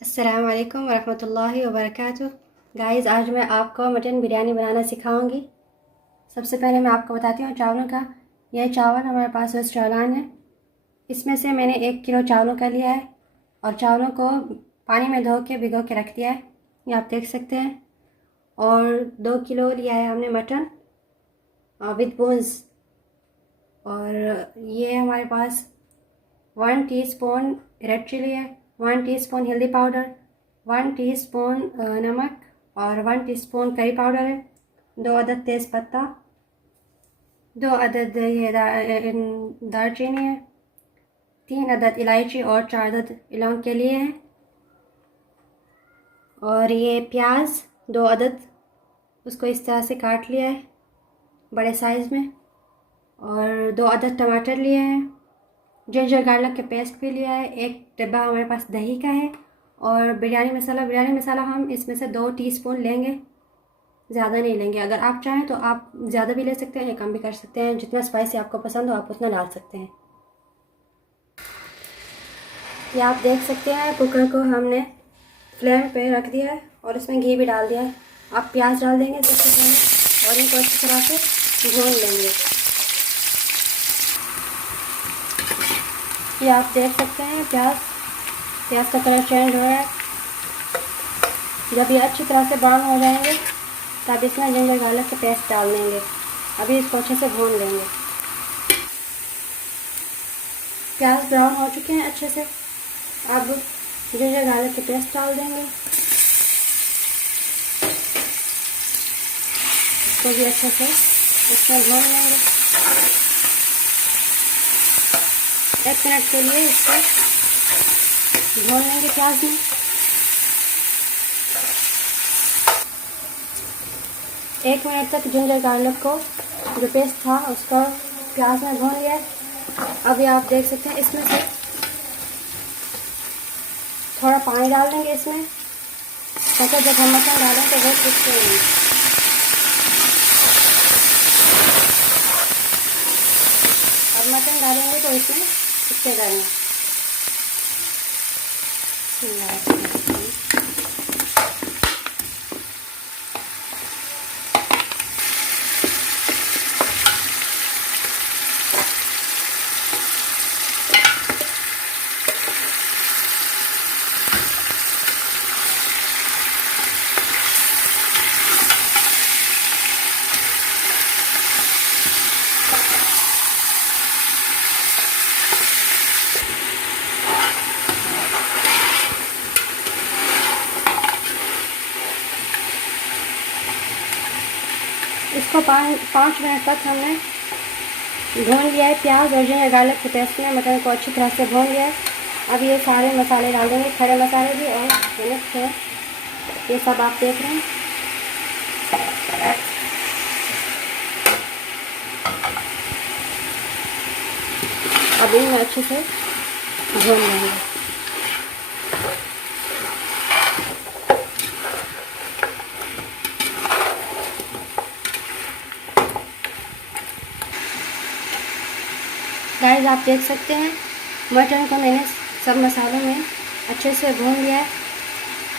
अस्सलाम वालेकुम वरहमतुल्लाहि वबरकातुह। गाइस, आज मैं आपको मटन बिरयानी बनाना सिखाऊंगी। सबसे पहले मैं आपको बताती हूँ चावलों का। यह चावल हमारे पास वेस्ट चालान है। इसमें से मैंने 1 किलो चावलों का लिया है और चावलों को पानी में धो के भिगो के रख दिया है, ये आप देख सकते हैं। और 2 किलो लिया है हमने मटन विद बोन्स। और ये हमारे पास 1 टीस्पून रेड चिली है, 1 टीस्पून हल्दी पाउडर, 1 टीस्पून नमक और 1 टीस्पून करी पाउडर है, 2 अदद तेज़पत्ता, 2 अदद ये दालचीनी है, 3 अदद इलायची और 4 अदद लौंग के लिए हैं। और ये प्याज 2 अदद, उसको इस तरह से काट लिया है बड़े साइज़ में। और 2 अदद टमाटर लिए हैं। जिंजर गार्लिक के पेस्ट भी लिया है। 1 डिब्बा हमारे पास दही का है। और बिरयानी मसाला हम इसमें से 2 टीस्पून लेंगे, ज़्यादा नहीं लेंगे। अगर आप चाहें तो आप ज़्यादा भी ले सकते हैं या कम भी कर सकते हैं। जितना स्पाइसी आपको पसंद हो आप उतना डाल सकते हैं। ये आप देख सकते हैं, कुकर को हमने फ्लेम पे रख दिया है और इसमें घी भी डाल दिया है। आप प्याज डाल देंगे सबसे पहले और इनको अच्छी तरह से भून लेंगे। ये आप देख सकते हैं प्याज का कलर चेंज हो रहा है। जब ये अच्छी तरह से ब्राउन हो जाएंगे तब इसमें जिंजर गार्लिक का पेस्ट डाल देंगे। अभी इसको अच्छे से भून लेंगे। प्याज ब्राउन हो चुके हैं अच्छे से। अब जिंजर गार्लिक का पेस्ट डाल देंगे। इसको भी अच्छे से इसमें भून लेंगे। 1 मिनट के लिए इसको भून लेंगे प्याज में। 1 मिनट तक जिंजर गार्लिक को जो पेस्ट था उसको प्याज में भून लिया है। अभी आप देख सकते हैं इसमें से थोड़ा पानी डाल देंगे इसमें, ताकि जब हम मटन डालें तो वो चिपके नहीं। और मटन डालेंगे तो इसमें चिपकेगा नहीं। इसको 5 मिनट तक हमने भून लिया है। प्याज और जिंजर गार्लिक के पेस्ट में मटन को अच्छी तरह से भून लिया है। अब ये सारे मसाले डाल देंगे, खड़े मसाले भी और मिक्स है, ये सब आप देख रहे हैं। अब इनमें अच्छे से भून लेंगे। गाइस, आप देख सकते हैं मटन को मैंने सब मसालों में अच्छे से भून लिया है।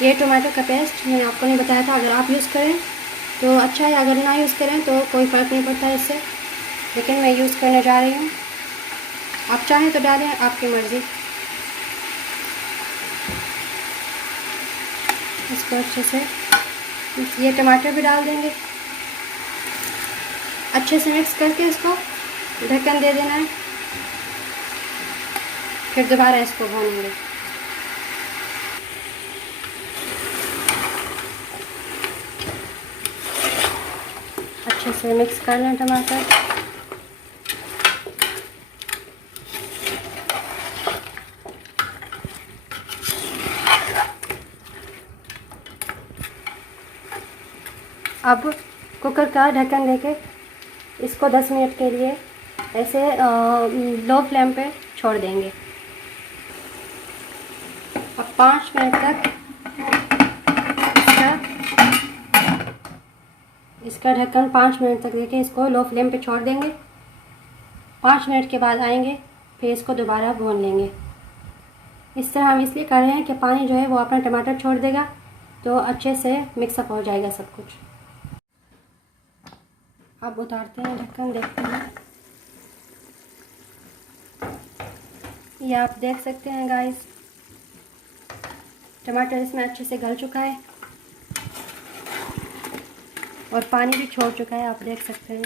ये टमाटर का पेस्ट मैंने आपको नहीं बताया था, अगर आप यूज़ करें तो अच्छा है, अगर ना यूज़ करें तो कोई फ़र्क नहीं पड़ता इससे, लेकिन मैं यूज़ करने जा रही हूँ। आप चाहें तो डालें, आपकी मर्ज़ी। इसको अच्छे से ये टमाटर भी डाल देंगे। अच्छे से मिक्स करके इसको ढक्कन दे देना है, फिर दोबारा इसको भूनेंगे। अच्छे से मिक्स कर लें टमाटर। अब कुकर का ढक्कन देके इसको 10 मिनट के लिए ऐसे लो फ्लेम पे छोड़ देंगे। अब 5 मिनट तक इसका ढक्कन 5 मिनट तक देके इसको लो फ्लेम पे छोड़ देंगे। 5 मिनट के बाद आएंगे, फिर इसको दोबारा भून लेंगे। इस तरह हम इसलिए कर रहे हैं कि पानी जो है वो अपना टमाटर छोड़ देगा, तो अच्छे से मिक्सअप हो जाएगा सब कुछ। अब उतारते हैं ढक्कन, देखते हैं। ये आप देख सकते हैं गाइस, टमाटर इसमें अच्छे से गल चुका है और पानी भी छोड़ चुका है, आप देख सकते हैं।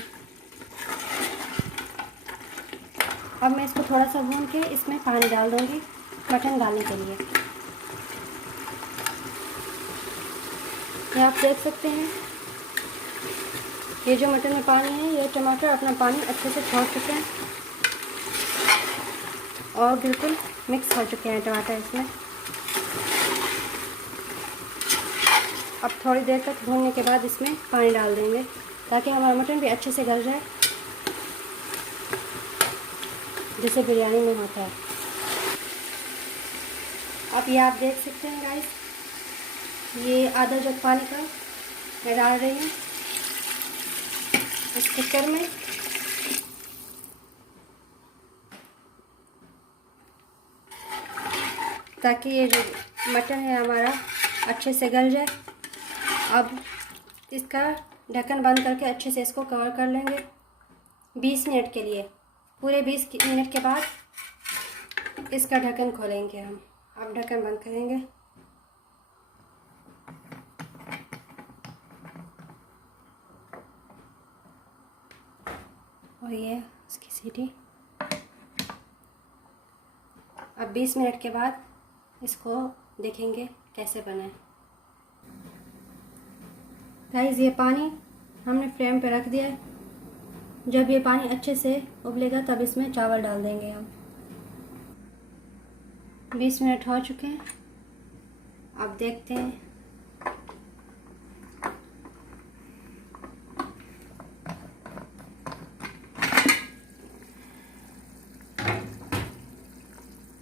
अब मैं इसको थोड़ा सा भून के इसमें पानी डाल दूँगी मटन डालने के लिए। ये आप देख सकते हैं, ये जो मटन में पानी है, ये टमाटर अपना पानी अच्छे से छोड़ चुके हैं और बिल्कुल मिक्स हो चुके हैं टमाटर इसमें। अब थोड़ी देर तक भूनने के बाद इसमें पानी डाल देंगे ताकि हमारा मटन भी अच्छे से गल जाए, जैसे बिरयानी में होता है। अब ये आप देख सकते हैं गाइस, ये आधा जग पानी का मैं डाल रही हूँ इस कुकर में। ताकि ये जो मटन है हमारा अच्छे से गल जाए। अब इसका ढक्कन बंद करके अच्छे से इसको कवर कर लेंगे 20 मिनट के लिए। पूरे 20 मिनट के बाद इसका ढक्कन खोलेंगे हम। अब ढक्कन बंद करेंगे। और ये इसकी सीटी। अब 20 मिनट के बाद इसको देखेंगे कैसे बना है। गाइस, ये पानी हमने फ्लेम पे रख दिया है। जब ये पानी अच्छे से उबलेगा तब इसमें चावल डाल देंगे हम। 20 मिनट हो चुके हैं, अब देखते हैं।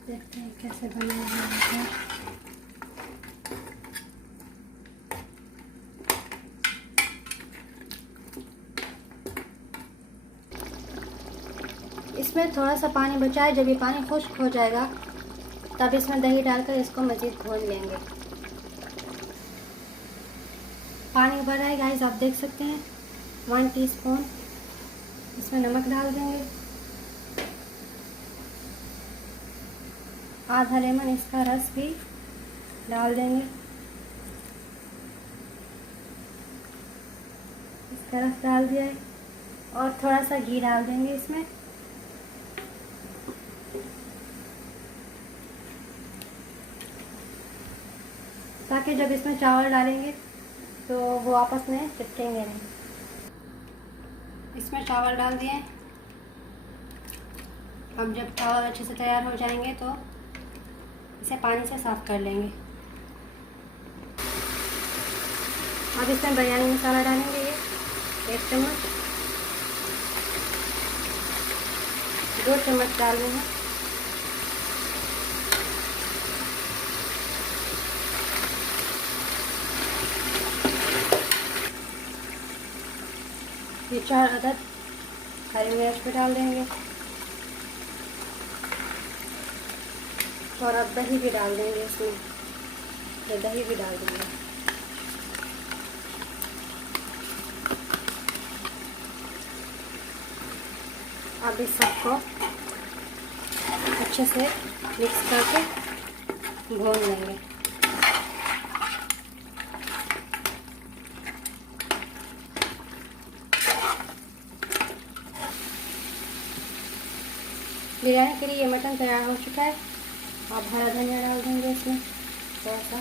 देखते हैं कैसे बना है। इसमें थोड़ा सा पानी बचा है। जब ये पानी खुश्क हो जाएगा तब इसमें दही डालकर इसको मज़ीद भून लेंगे। पानी उबल रहा है गाइस, आप देख सकते हैं। 1 टीस्पून इसमें नमक डाल देंगे। आधा लेमन इसका रस भी डाल देंगे। इसका रस डाल दिया है और थोड़ा सा घी डाल देंगे इसमें। ताकि जब इसमें चावल डालेंगे तो वो आपस में चिपकेंगे नहीं। इसमें चावल डाल दिए। अब जब चावल अच्छे से तैयार हो जाएंगे तो इसे पानी से साफ़ कर लेंगे। अब इसमें बिरयानी मसाला डालेंगे। ये 1 चम्मच, 2 चम्मच डालने हैं। ये 4 अदद हरी मिर्च भी डाल देंगे और अब दही भी डाल देंगे इसमें। ये दही भी डाल देंगे। अब इस सबको अच्छे से मिक्स करके भून लेंगे। बिरयानी के लिए ये मटन तैयार हो चुका है। आप हरा धनिया डाल देंगे इसमें, थोड़ा सा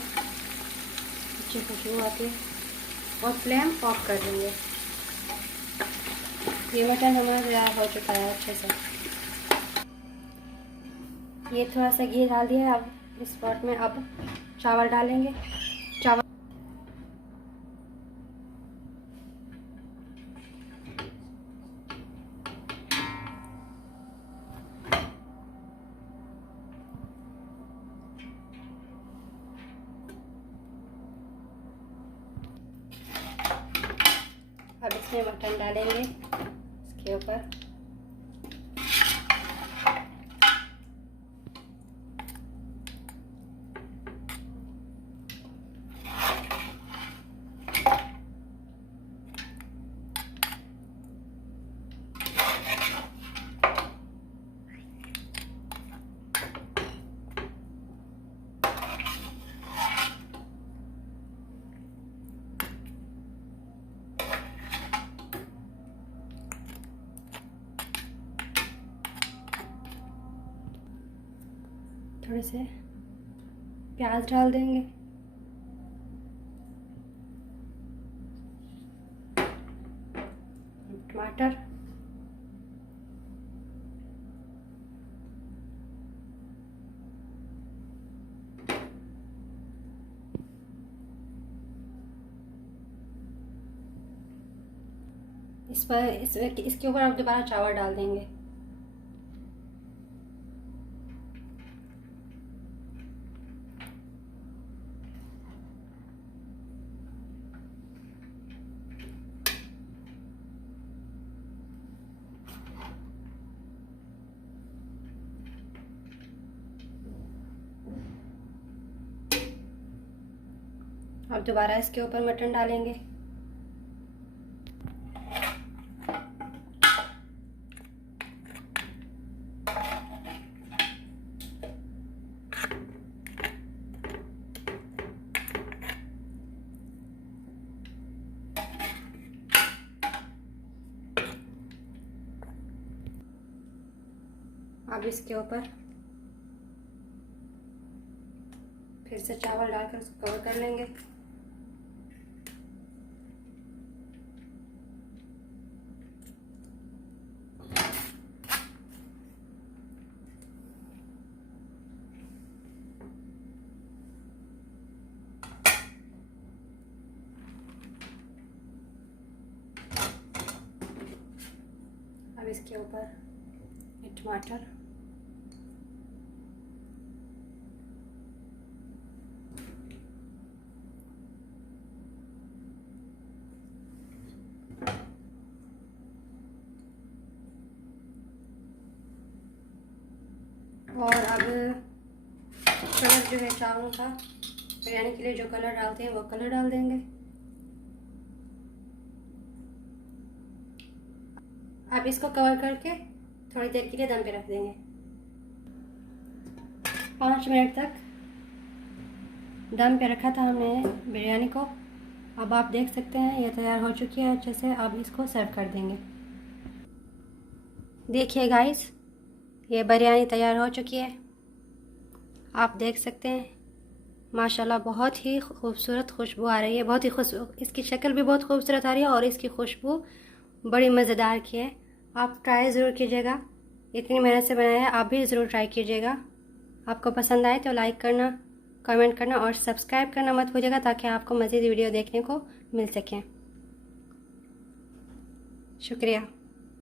अच्छी खुशबू आती है और फ्लेम ऑफ कर देंगे। ये मटन हमारा तैयार हो चुका है अच्छे से। ये थोड़ा सा घी डाल दिया है। अब इस पॉट में अब चावल डालेंगे। चावल अब इसमें मटन डालेंगे इसके ऊपर। थोड़े से प्याज डाल देंगे, टमाटर, इसके ऊपर आप दोबारा चावल डाल देंगे। अब दोबारा इसके ऊपर मटन डालेंगे। अब इसके ऊपर फिर से चावल डालकर उसको कवर कर लेंगे। अब इसके ऊपर टमाटर, और अब कलर जो है चावलों का बिरयानी के लिए जो कलर डालते हैं वो कलर डाल देंगे। अब इसको कवर करके थोड़ी देर के लिए दम पे रख देंगे। 5 मिनट तक दम पे रखा था हमने बिरयानी को। अब आप देख सकते हैं ये तैयार हो चुकी है अच्छे से। अब इसको सर्व कर देंगे। देखिए गाइस, ये बिरयानी तैयार हो चुकी है। आप देख सकते हैं माशाल्लाह बहुत ही खूबसूरत खुशबू आ रही है। बहुत ही इसकी शक्ल भी बहुत खूबसूरत आ रही है और इसकी खुशबू बड़ी मज़ेदार की है। आप ट्राई ज़रूर कीजिएगा। इतनी मेहनत से बनाया है, आप भी ज़रूर ट्राई कीजिएगा। आपको पसंद आए तो लाइक करना, कमेंट करना और सब्सक्राइब करना मत भूलिएगा ताकि आपको मज़ीद वीडियो देखने को मिल सकें। शुक्रिया।